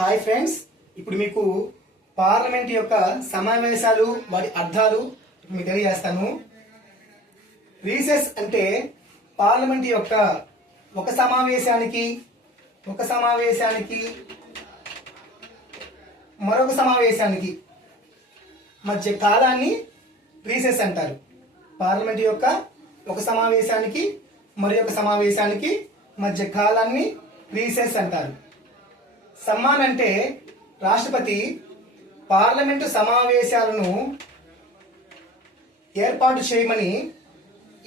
Hi friends ఇప్పుడు మీకు parliament యొక్క సమావేశాలు వాటి అర్థాలు మీకు తెలియజేస్తాను. రీసెస్ అంటే పార్లమెంట్ యొక్క ఒక సమావేశానికి ఒక సమావేశానికి మరొక సమావేశానికి మధ్య కాలాన్ని రీసెస్ అంటారు. పార్లమెంట్ యొక్క ఒక సమావేశానికి మరి ఒక సమావేశానికి మధ్య కాలాన్ని రీసెస్ అంటారు. సమ్మాన్ అంటే రాష్ట్రపతి పార్లమెంటు సమావేశాలను ఏర్పాటు చేయమని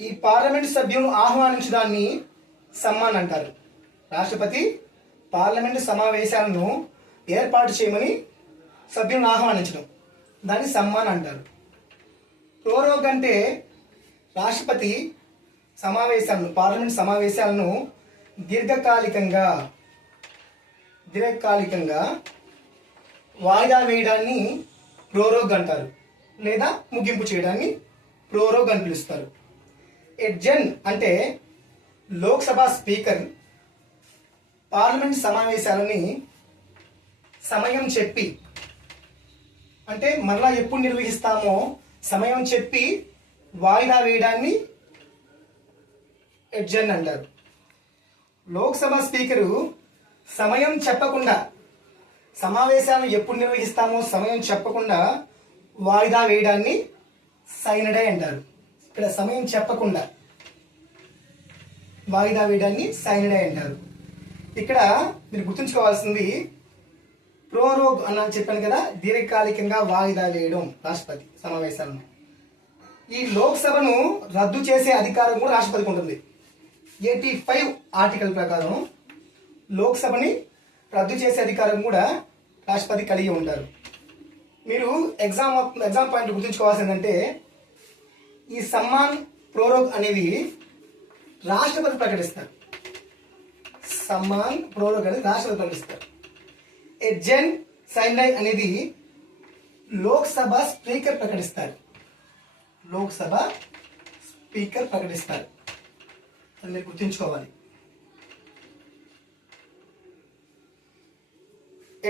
ఈ పార్లమెంటు సభ్యులను ఆహ్వానించడాన్ని సమ్మాన్ అంటారు. రాష్ట్రపతి పార్లమెంటు సమావేశాలను ఏర్పాటు చేయమని సభ్యులను ఆహ్వానించడం. దాన్ని సమ్మాన్ అంటారు. ప్రోరోగ్ అంటే రాష్ట్రపతి సమావేశాలను పార్లమెంట్ సమావేశాలను దీర్ఘకాలికంగా దీర్ఘకాలికంగా వాయిదా వేయడాన్ని ప్రోరోగ్ అంటారు లేదా ముగింపు చేయడాన్ని ప్రోరోగ్ అని పిలుస్తారు. ఎడ్జెన్ అంటే లోక్సభ స్పీకర్ పార్లమెంట్ సమావేశాలని సమయం చెప్పి అంటే మరలా ఎప్పుడు నిర్వహిస్తామో సమయం చెప్పి వాయిదా వేయడాన్ని ఎడ్జన్ అంటారు. లోక్సభ స్పీకరు సమయం చెప్పకుండా సమావేశాలను ఎప్పుడు నిర్వహిస్తామో సమయం చెప్పకుండా వాయిదా వేయడాన్ని సైనడే అంటారు. ఇక్కడ సమయం చెప్పకుండా వాయిదా వేయడాన్ని సైనడే అంటారు. ఇక్కడ మీరు గుర్తుంచుకోవాల్సింది ప్రోరోగ్ అని చెప్పాను కదా దీర్ఘకాలికంగా వాయిదా వేయడం రాష్ట్రపతి సమావేశాలను. ఈ లోక్సభను రద్దు చేసే అధికారం కూడా రాష్ట్రపతికి ఉంటుంది. ఎయిటీ ఫైవ్ ఆర్టికల్ ప్రకారం లోక్సభని రద్దు చేసే అధికారం కూడా రాష్ట్రపతి కలిగి ఉంటారు. మీరు ఎగ్జామ్ ఎగ్జామ్ పాయింట్ గుర్తుంచుకోవాల్సిందంటే ఈ సమ్మాన్ ప్రోరోగ్ అనేవి రాష్ట్రపతి ప్రకటిస్తారు. సమ్మాన్ ప్రోరోగ్ అనేది రాష్ట్రపతి ప్రకటిస్తారు. ఎడ్జెన్ సైన్లై అనేది లోక్సభ స్పీకర్ ప్రకటిస్తారు. లోక్సభ స్పీకర్ ప్రకటిస్తారు. అది మీరు గుర్తుంచుకోవాలి.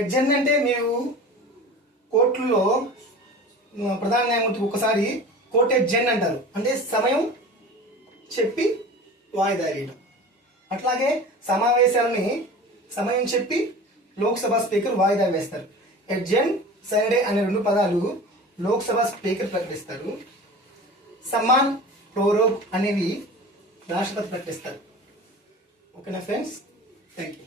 ఎడ్జెన్ అంటే మీరు కోర్టులో ప్రధాన న్యాయమూర్తి ఒకసారి కోర్టు ఎడ్జెన్ అంటారు. అంటే సమయం చెప్పి వాయిదా వేయడం అట్లాగే సమావేశాలని సమయం చెప్పి లోక్సభ స్పీకర్ వాయిదా వేస్తారు. ఎడ్జెన్ సైడే అనే రెండు పదాలు లోక్సభ స్పీకర్ ప్రకటిస్తారు. సమ్మాన్ ప్రోరోగ్ అనేవి రాష్ట్రపతి ప్రకటిస్తారు. ఓకేనా ఫ్రెండ్స్? Thank you